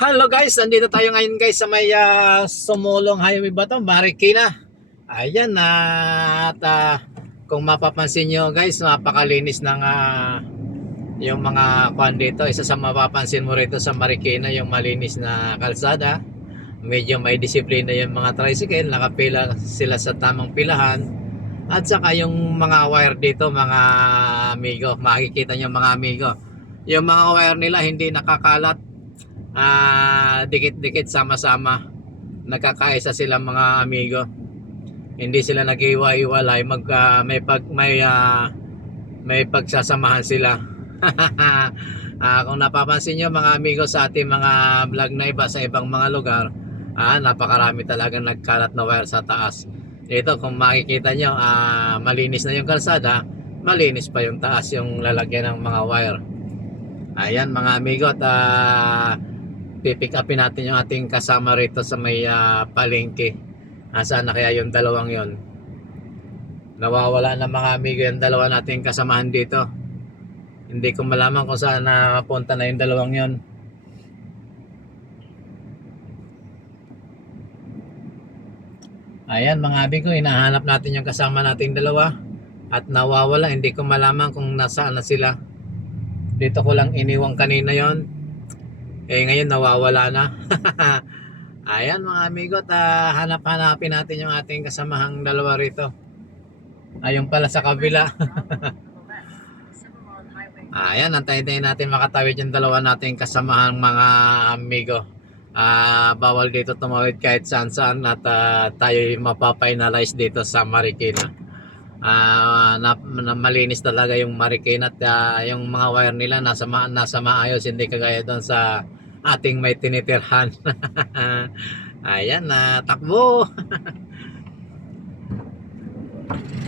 Hello guys, nandito tayo ngayon guys sa may Sumulong Highway ba to? Marikina. Ayan at kung mapapansin nyo guys, napakalinis ng yung mga kwan dito. Isa sa mapapansin mo rito sa Marikina, yung malinis na kalsada. Medyo may disiplina yung mga tricycle, nakapila sila sa tamang pilahan. At saka yung mga wire dito mga amigo, makikita nyo mga amigo. Yung mga wire nila hindi nakakalat, dikit-dikit sama-sama, nagkakaisa sila mga amigo, hindi sila nag-iwa-iwalay, may pagsasamahan sila. Kung napapansin nyo mga amigo sa ating mga vlog na iba sa ibang mga lugar, napakarami talagang nagkalat na wire sa taas. Dito kung makikita nyo, malinis na yung kalsada, malinis pa yung taas, yung lalagyan ng mga wire. Ayan mga amigo, at pipick upin natin yung ating kasama rito sa may palengke. Saan na kaya yung dalawang yon? Nawawala na mga amigo yung dalawa nating kasamahan dito. Hindi ko malaman kung saan napunta na yung dalawang yon. Ayan mga amigo, hinahanap natin yung kasama nating dalawa at nawawala, hindi ko malaman kung nasaan na sila. Dito ko lang iniwang kanina yon, ngayon nawawala na. Ayan mga amigo, hanap-hanapin natin yung ating kasamahang dalawa rito. Ayun pala sa kabila. Ayan, antayin natin makatawid yung dalawa nating kasamahang mga amigo. Bawal dito tumawid kahit saan-saan at tayo mapapinalize dito sa Marikina. Malinis talaga yung Marikina at yung mga wire nila nasa maayos, hindi kagaya doon sa ating may tinitirhan. Ayan, takbo.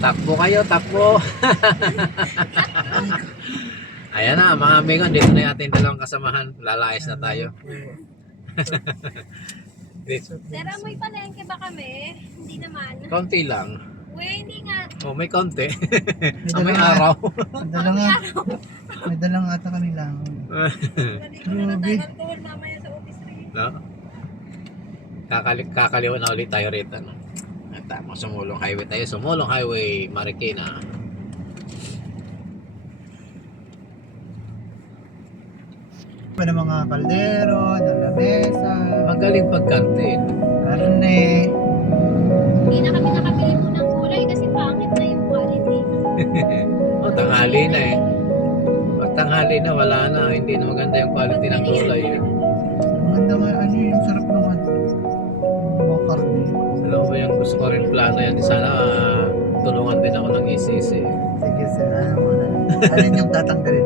Takbo kayo, takbo. Ayan na mga amigo, dito na yung ating dalawang kasamahan. Lalayas na tayo. Sir, may palengke ba kami? Hindi naman. Konti lang. Uy, hindi nga. Oh, may konti. May araw. May dalang ata kanila. Hindi ko na natagantol mamaya sa office rin. No? Kakaliwa na ulit tayo rito. No? At Sumulong Highway tayo. Sumulong Highway, Marikina. Pa ng mga kaldero, ng lamesa, Magaling pagkantin. karne. Hindi na kami nakabili po ng kulay kasi pangit na yung quality. Tanghali na eh. Pag tanghali na, wala na. Hindi na maganda yung quality ng kulay. Maganda nga, yung sarap naman. Mga karne. Alam mo yung gusto ko rin plano yan. Sana tulungan din ako ng isisi. Sige sir, alin yung tatanggalin?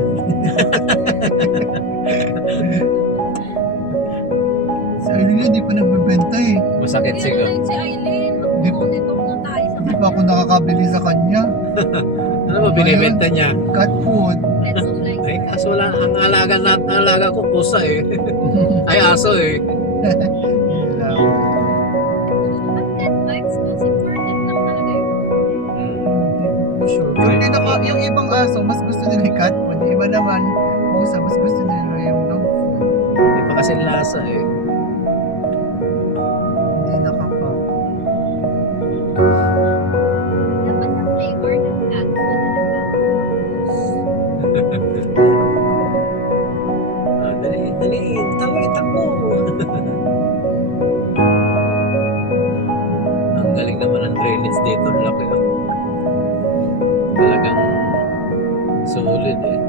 Si Aileen hindi pa nagbebenta eh. Masakit Kaya siguro. si Aileen, Di- mag-monitor na tayo sa Hindi pa ako nakakabili sa kanya. Ano ba binibenta niya? Cat food. Pet supplies. Ay, kaso wala. Ang alaga ko pusa eh. Ay, aso eh. Yun lang. Ang cat bites ko, si Ferdinand lang talaga yun. Hindi ko sure. Pero hindi yung ibang aso, mas gusto nila yung cat food. Yung iba naman, pusa, mas gusto nila yung dog food. Hindi pa kasi lasa eh. Hindi nakapa. Dapat ang flavor ng cat food na Dali. Takbo. Ang galing naman ng drainage dito. Ang laki oh. Talagang solid eh.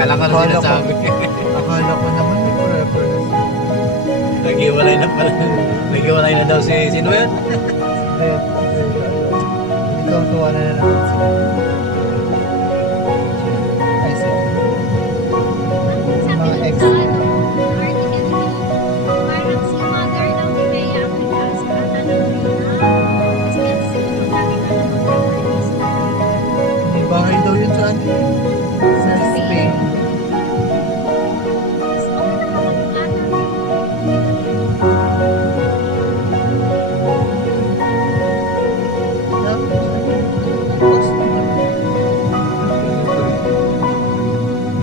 Kala ko na Akala ko. sinasabi. Akala ko naman may forever na sila. Naghiwalay na pala. Naghiwalay na daw si sino yan? Ikaw tuwa na naman sila. Ay, sige. Sabi Mga dun ex. sa article na parang si mother daw ni Bea ang nag-ask ata ng Rina. Kasi kasi siguro nakita na ng memories na. May bahay daw yun sa ano? Sa Spain. Mas okay na naman yung ata.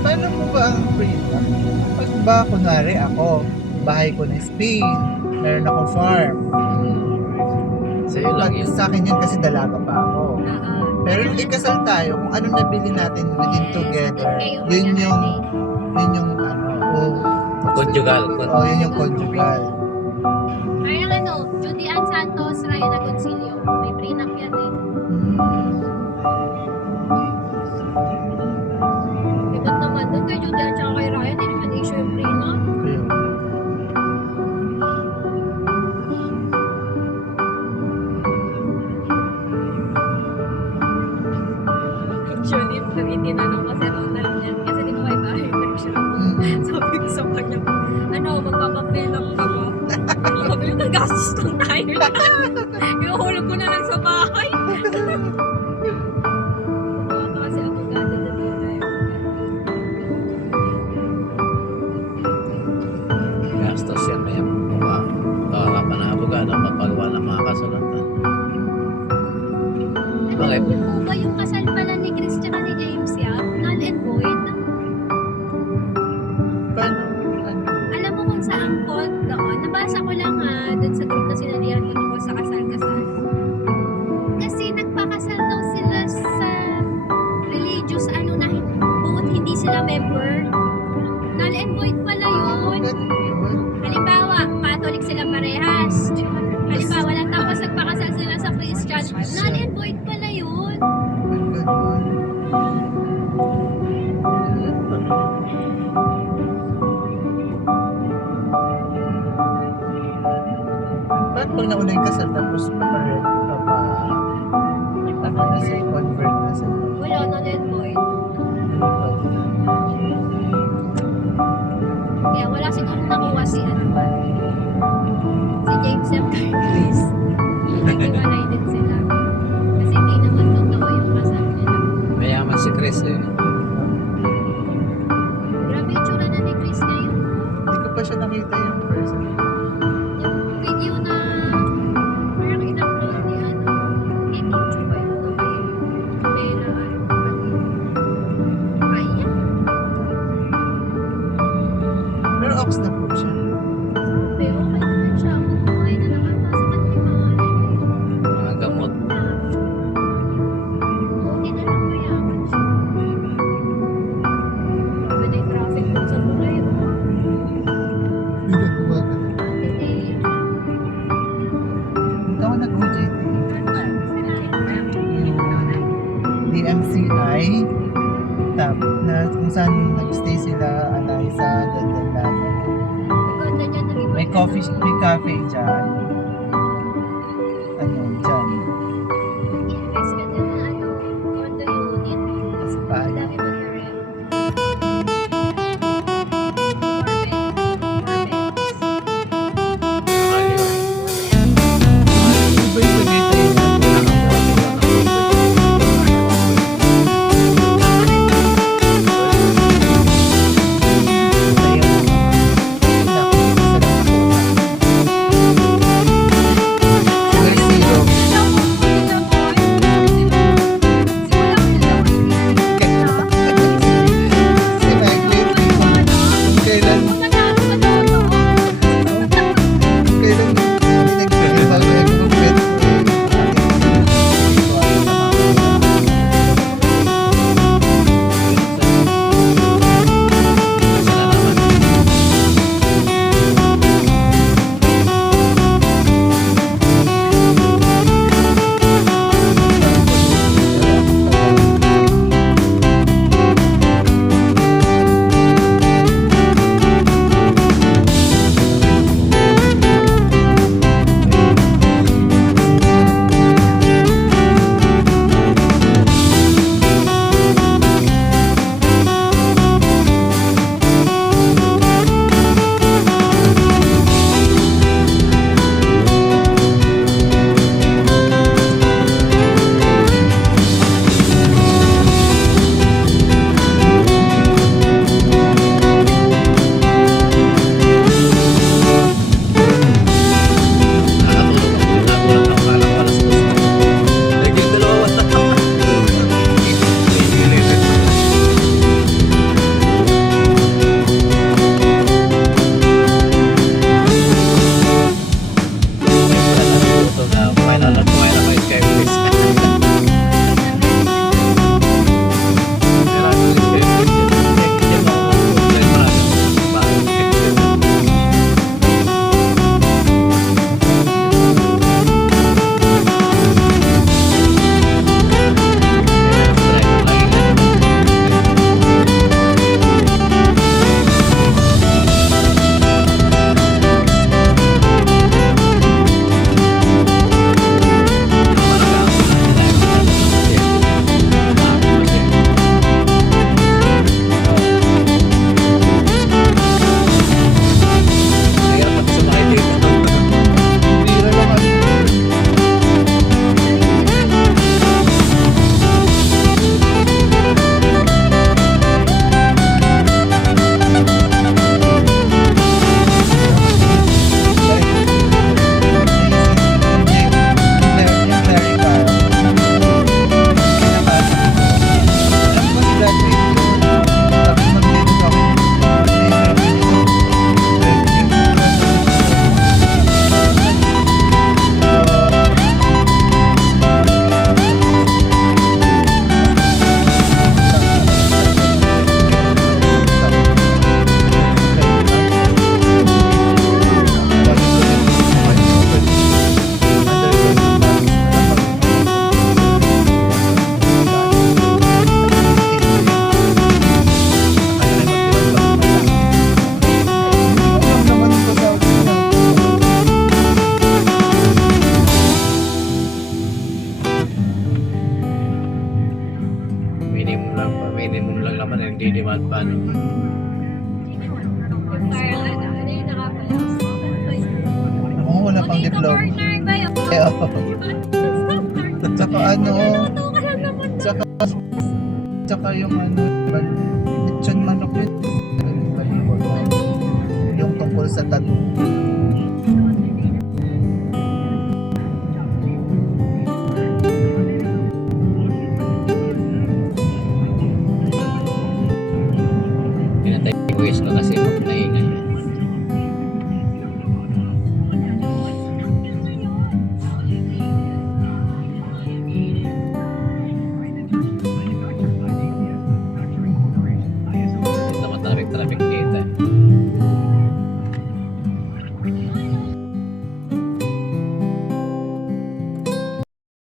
Paano mo ba ang freedom? Pag ba, kunwari ako, bahay ko na Spain, meron akong farm. Sa'yo lang Pag yun. sa akin yun kasi dalaga pa ako. Pero nung ikasal tayo, kung anong nabili natin within together, yun yung Conjugal. yun yung conjugal. Parang ano, Judy Ann Santos, Ryan Agoncillo. May prenup yan eh. Iba't naman doon kay Judy Ann tsaka kay Ryan, hindi naman issue yung prenup. Ayun. Actually, tinanong ko si Ronald yan. Kasi di ba may bahay na siya. Sabi ko sa kanya, ano, magpapaprenup ka mo? Sabi ko, nagastos lang tayo. Iuhulog ko na lang sa bahay. Baka kasi abogado na dito. Gastos yan. Kaya baka pa na abogado papagawa ng mga kasulatan. Bakit? Alam mo ba yung kasal pala ni Chris tsaka ni James Yap? Null and void? Paano, ano? Alam mo kung saan fault doon? Nabasa ko lang ha, dun sa group na sinalihan ko ako sa kasal-kasal. Kasi nagpakasal daw sila sa religious ano na buot hindi sila member. Null and void pala yun. Halimbawa, Catholic sila parehas. Halimbawa lang tapos nagpakasal sila sa Christian. Null and void pala yun. Paano pag nauna yung kasal tapos convert na sa Wala, null and void. Kaya wala siguro nakuha si ano ba? Si James Yap kay Chris. Naghiwalay din sila. Kasi hindi naman totoo yung kasal nila. Mayaman si Chris eh. Grabe yung tsura na ni Chris ngayon. Hindi ko pa siya nakita yung person. Yung video na parang in-upload ni ano, kay Nicho ba yun? Kay Bella, Kaya? Pero ox na po siya. Pero okay naman siya. Buhay na nakapasok at may mga Mga gamot. buti na lang mayaman siya. Grabe na yung traffic dun sa tulay. Hindi na gumagano. Today, Dito ako nag-OJT. Yung DMCI. Na kung saan nag-stay sila alay sa Dandan. maganda dyan na rin. May cafe dyan. Ano, dyan. Invest ka dyan na ano, condo unit. Kasi Ang paano. dami mag-rent. 4 beds. Ano ba yung Tagaytay na? Siguro zero. minimum lang naman, hindi demand pa. No? Yung parang ano yung nakapalas. Oo, wala pang Potato diploma. corner ba yun? Eh, oo. Tsaka ano, Ito ka lang naman. tsaka yung ano, lechon manok yun. Yung tungkol sa tattoo.